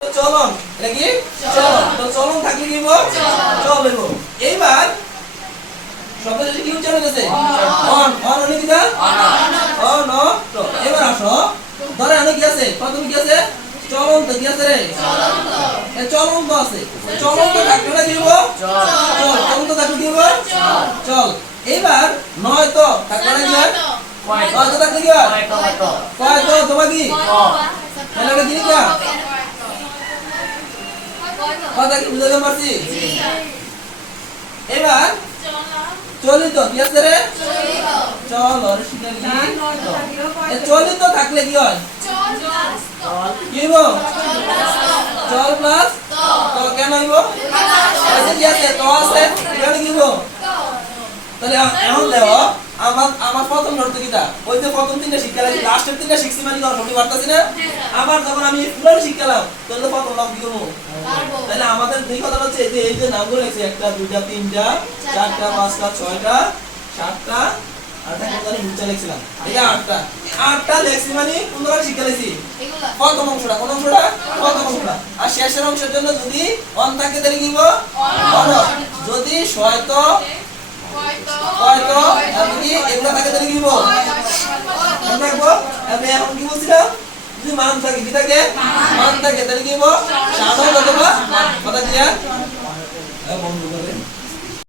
চলন এটা কি চলন তো চলন থাকলে কি হইব চল হইব এইবার শব্দ যদি কি উচ্চারণ হইছে অন অন হলে কি দা অন তো এবার আসো ধরে আনে কি আছে প্রথমে কি আছে চলন তো কি আছে রে চলন তো আছে চলন তো থাকলে না কি হইব চল চলন তো থাকলে কি হইব চল এইবার নয় তো থাকলে না কি হয় কয় তো থাকলে কি হয় কয় তো তোমার কি তাহলে কি কি কথা কি বুঝতে পারছি এবার চলিত কি আছে রে চল আর শিখালি চলিত থাকলে কি হয় কি হইব চল প্লাস তো কেন হইব আছে কি আছে তো আছে কেন কি হইব তাহলে এখন দেখো আমার প্রথম শর্ত কিটা ওই যে প্রথম তিনটা শিক্ষা লাগি লাস্টের তিনটা শিখছি মানে কোন সঠিক পারতাছি না আবার যখন আমি পুরো শিখালাম তাহলে প্রথম নাম কি করব তাহলে আমাদের দুই কথা হচ্ছে যে এই যে নামগুলো আছে একটা দুইটা তিনটা চারটা পাঁচটা ছয়টা সাতটা আটটা কোনটা নিচে লিখছিলাম এটা আটটা লিখছি মানে কোনটা শিখা লাইছি প্রথম অংশটা কোন অংশটা প্রথম অংশটা আর শেষের অংশের জন্য যদি অন থাকে তাহলে কি হবে অন যদি শয়ত হয়তো আমি কি এগুলা থাকে তাহলে কি হবো মনে রাখবো আমি এখন কি বলছিলাম যদি মান থাকে কি থাকে মান থাকে তাহলে কি হবো সাধারণ অথবা কথা ক্লিয়ার বন্ধু করে